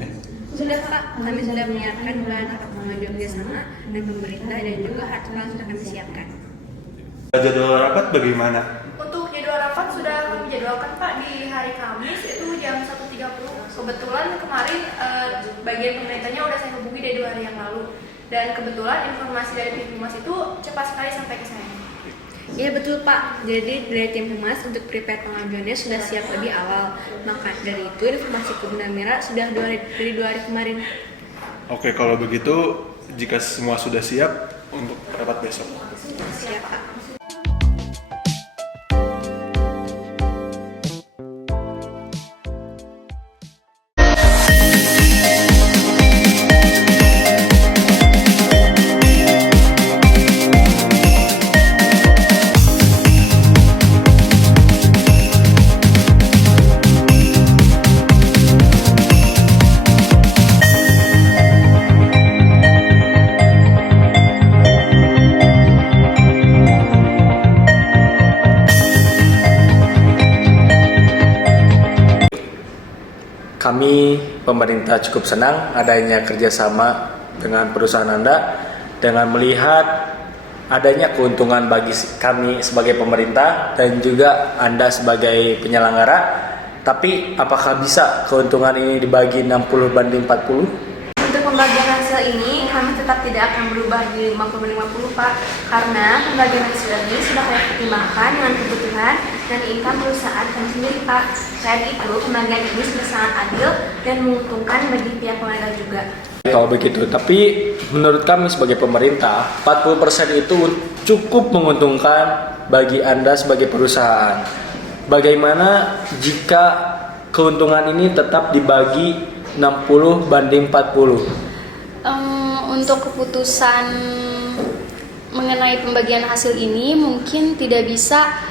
pengajuannya? Sudah Pak, kami sudah menyiapkan bahan rapat pengajuan kerjasama dan pemerintah dan juga harta sudah kami siapkan. Jadwal rapat bagaimana? Untuk jadwal rapat sudah kami jadwalkan Pak di hari Kamis itu jam 1.30. Kebetulan kemarin bagian pemerintahnya udah saya hubungi dari 2 hari yang lalu. Dan kebetulan informasi dari tim Humas itu cepat sekali sampai ke saya. Iya betul Pak, jadi dari tim Humas untuk prepare pengajuannya sudah siap lebih awal. Maka dari itu informasi ke Bunda Mira sudah dari 2 hari kemarin. Oke, kalau begitu jika semua sudah siap untuk rapat besok. Siap Pak. Kami pemerintah cukup senang adanya kerjasama dengan perusahaan Anda dengan melihat adanya keuntungan bagi kami sebagai pemerintah dan juga Anda sebagai penyelenggara. Tapi apakah bisa keuntungan ini dibagi 60/40? Untuk pembagian hasil ini kami tetap tidak akan berubah di 50/50 Pak, karena pembagian hasil ini sudah kami pertimbangkan dengan kebutuhan dan income perusahaan kami sendiri Pak. Selain itu pembagian ini sudah sangat adil dan menguntungkan bagi pihak pemerintah juga. Kalau begitu, tapi menurut kami sebagai pemerintah 40% itu cukup menguntungkan bagi Anda sebagai perusahaan. Bagaimana jika keuntungan ini tetap dibagi 60/40? Untuk keputusan mengenai pembagian hasil ini mungkin tidak bisa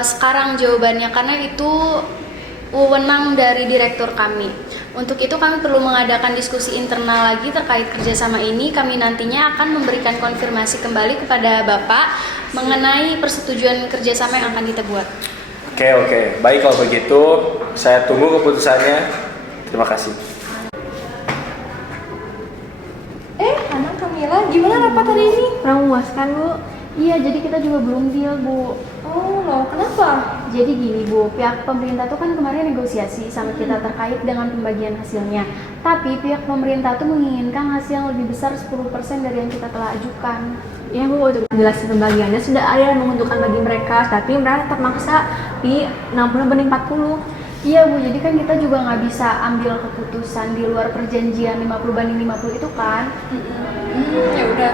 sekarang jawabannya, karena itu wewenang dari direktur kami. Untuk itu kami perlu mengadakan diskusi internal lagi terkait kerjasama ini. Kami nantinya akan memberikan konfirmasi kembali kepada Bapak mengenai persetujuan kerjasama yang akan kita buat. Oke. Baik, kalau begitu saya tunggu keputusannya. Terima kasih. Hana, Kamila, gimana rapat hari ini? Memuaskan Bu. Iya, jadi kita juga belum deal Bu. Oh loh, kenapa? Jadi gini Bu, pihak pemerintah tuh kan kemarin negosiasi sama kita terkait dengan pembagian hasilnya. Tapi pihak pemerintah tuh menginginkan hasil yang lebih besar 10% dari yang kita telah ajukan. Ya Bu, untuk jelasin pembagiannya sudah ada yang menguntungkan bagi mereka, tapi mereka tetap maksa di 60/40. Iya Bu, jadi kan kita juga nggak bisa ambil keputusan di luar perjanjian 50/50 itu kan. Ya udah.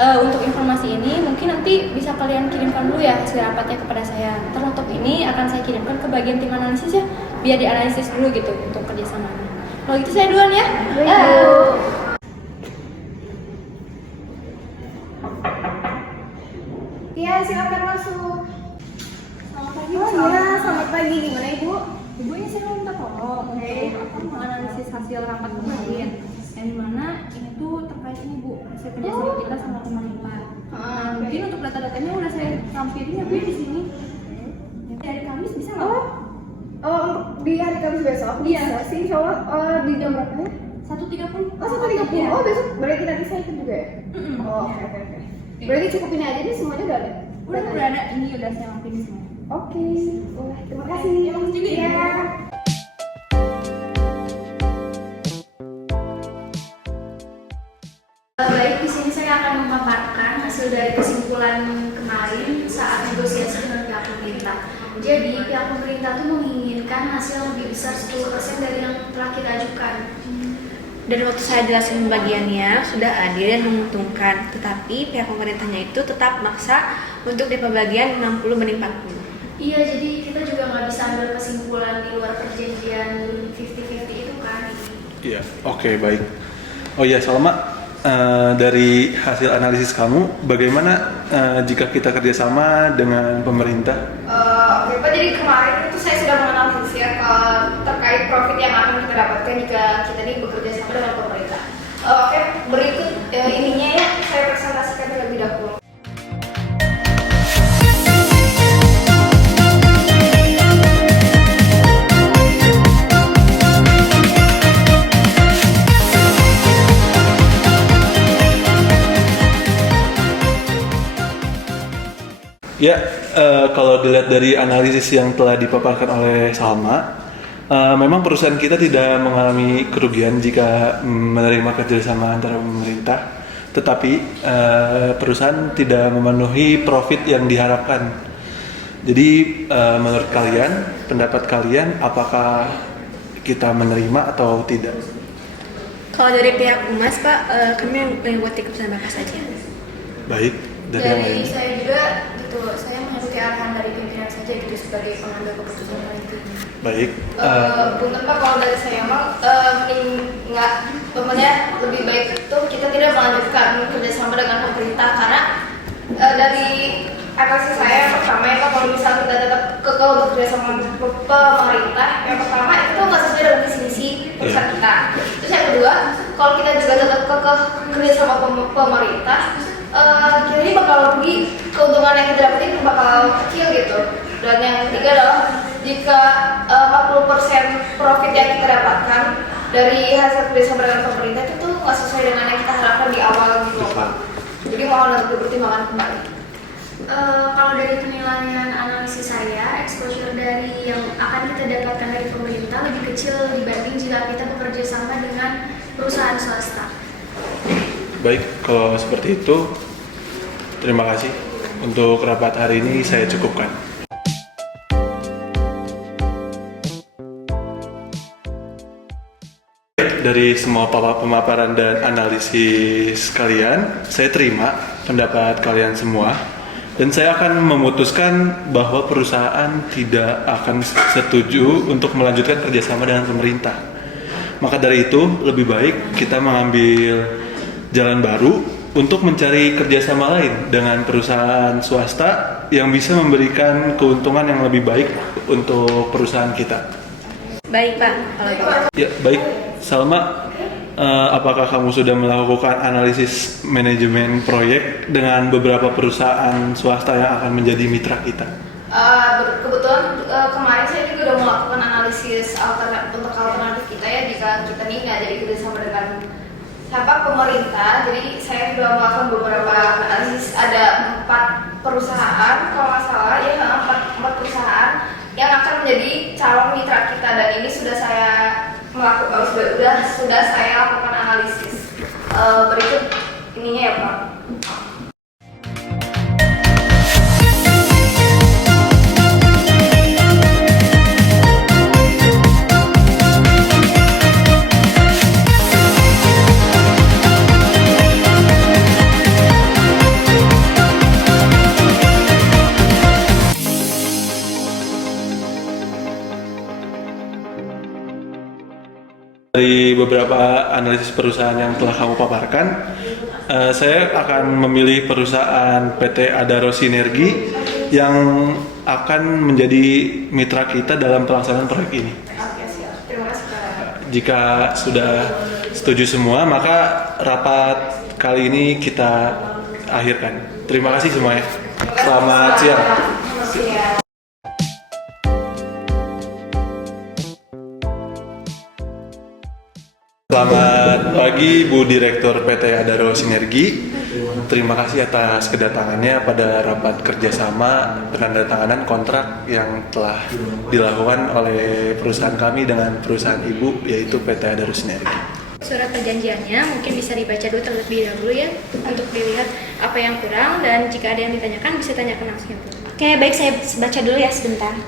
Untuk informasi ini mungkin nanti bisa kalian kirimkan dulu ya hasil rapatnya kepada saya. Ntar untuk ini akan saya kirimkan ke bagian tim analisis ya, biar dianalisis dulu gitu untuk kerjasamanya. Kalau gitu saya duluan ya. Iya, silakan masuk. Selamat pagi. Oh iya, selamat pagi. Gimana Ibu? Ibu, ini saya mau minta tolong. Aku mau analisis hasil rapat kemarin. Yang dimana ini tuh terkait ini Bu, hasil kerjasama kita sama pemerintah. Mungkin untuk data-datanya udah saya lampirin ya Bu di sini. Dari Kamis bisa nggak? Untuk di hari Kamis besok? Iya. Bisa sih, insya Allah di jam berapa ya? 1.30. Oh, 1.30. Oh, besok berarti nanti saya ikut juga ya? Oh, oke. Berarti cukup ini aja nih, semuanya udah ada? Udah ada, ini udah saya lampirin semua. Oke. Wah, terima kasih. Ya, makasih juga ya. Iya. Baik, di sini saya akan memaparkan hasil dari kesimpulan kemarin saat negosiasi dengan pihak pemerintah. Jadi pihak pemerintah itu menginginkan hasil yang lebih besar 10% dari yang telah kita ajukan. Dan waktu saya jelasin pembagiannya sudah adil dan menguntungkan, tetapi pihak pemerintahnya itu tetap maksa untuk di pembagian 60/40. Iya, jadi kita juga nggak bisa ambil kesimpulan di luar perjanjian 50-50 itu kan. Iya, oke, baik. Oh iya, Salma, dari hasil analisis kamu, bagaimana jika kita kerjasama dengan pemerintah? Oke Pak, jadi kemarin itu saya sudah menganalisis ya terkait profit yang akan kita dapatkan jika kita ini bekerja sama dengan pemerintah. Oke, berikut ininya ya, saya presentasikan terlebih dahulu. Ya, kalau dilihat dari analisis yang telah dipaparkan oleh Salma, memang perusahaan kita tidak mengalami kerugian jika menerima kerjasama antara pemerintah, tetapi perusahaan tidak memenuhi profit yang diharapkan. Jadi, menurut kalian, pendapat kalian, apakah kita menerima atau tidak? Kalau dari pihak Humas, Pak, kami mengikuti keputusan Bapak saja. Baik, dari yang lain. Dari saya juga gitu, saya mengikuti arahan dari pimpinan saja gitu sebagai pengambil keputusan nanti. Baik. Punten Pak, kalau dari saya mah mending nggak, pokoknya lebih baik itu kita tidak melanjutkan kerjasama dengan pemerintah karena dari analisis saya yang pertama ya Pak, kalau misalnya kita tetap kekeh bekerja sama pemerintah, yang pertama itu tuh nggak sesuai dengan visi misi perusahaan kita. Terus yang kedua, kalau kita juga tetap kekeh kerja sama pemerintah, kita ini bakal rugi, keuntungan yang kita dapetin bakal kecil gitu. Dan yang ketiga adalah jika 40% profit yang kita dapatkan dari hasil kerjasama dengan pemerintah itu tuh nggak sesuai dengan yang kita harapkan di awal gitu Pak. Jadi mohon untuk dipertimbangkan kembali. Kalau dari penilaian analisis saya, exposure dari yang akan kita dapatkan dari pemerintah lebih kecil dibanding jika kita bekerja sama dengan perusahaan swasta. Baik, kalau seperti itu, terima kasih. Untuk rapat hari ini saya cukupkan. Dari semua pemaparan dan analisis kalian, saya terima pendapat kalian semua. Dan saya akan memutuskan bahwa perusahaan tidak akan setuju untuk melanjutkan kerjasama dengan pemerintah. Maka dari itu, lebih baik kita mengambil jalan baru untuk mencari kerjasama lain dengan perusahaan swasta yang bisa memberikan keuntungan yang lebih baik untuk perusahaan kita. Baik, Pak. Kalau gitu. Ya, baik. Salma, apakah kamu sudah melakukan analisis manajemen proyek dengan beberapa perusahaan swasta yang akan menjadi mitra kita? Kebetulan kemarin saya juga udah melakukan analisis untuk alternatif kita ya jika kita nih nggak jadi kerjasama dengan pemerintah. Jadi saya sudah melakukan beberapa analisis, ada 4 perusahaan kalau nggak salah ya, 4 perusahaan yang akan menjadi calon mitra kita, dan ini sudah saya sudah saya lakukan analisis. Berikut ininya ya Pak. Dari beberapa analisis perusahaan yang telah kamu paparkan, saya akan memilih perusahaan PT Adaro Sinergi yang akan menjadi mitra kita dalam pelaksanaan proyek ini. Oke, siap. Terima kasih Pak. Jika sudah setuju semua, maka rapat kali ini kita akhirkan. Terima kasih semuanya. Selamat siang. Selamat siang. Selamat pagi Bu Direktur PT Adaro Sinergi. Terima kasih atas kedatangannya pada rapat kerjasama penandatanganan kontrak yang telah dilakukan oleh perusahaan kami dengan perusahaan ibu yaitu PT Adaro Sinergi. Surat perjanjiannya mungkin bisa dibaca dulu terlebih dahulu ya, untuk dilihat apa yang kurang, dan jika ada yang ditanyakan bisa tanyakan langsung. Oke, baik, saya baca dulu ya sebentar.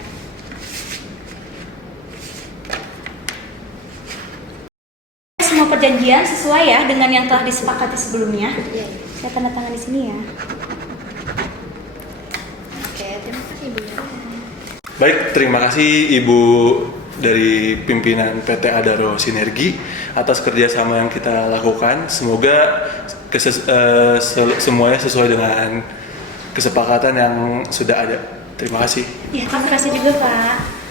Semua perjanjian sesuai ya dengan yang telah disepakati sebelumnya. Saya tanda tangan di sini ya. Oke, terima kasih Bu. Baik, terima kasih Ibu dari pimpinan PT Adaro Sinergi atas kerjasama yang kita lakukan. Semoga semuanya sesuai dengan kesepakatan yang sudah ada. Terima kasih. Ya, terima kasih juga Pak.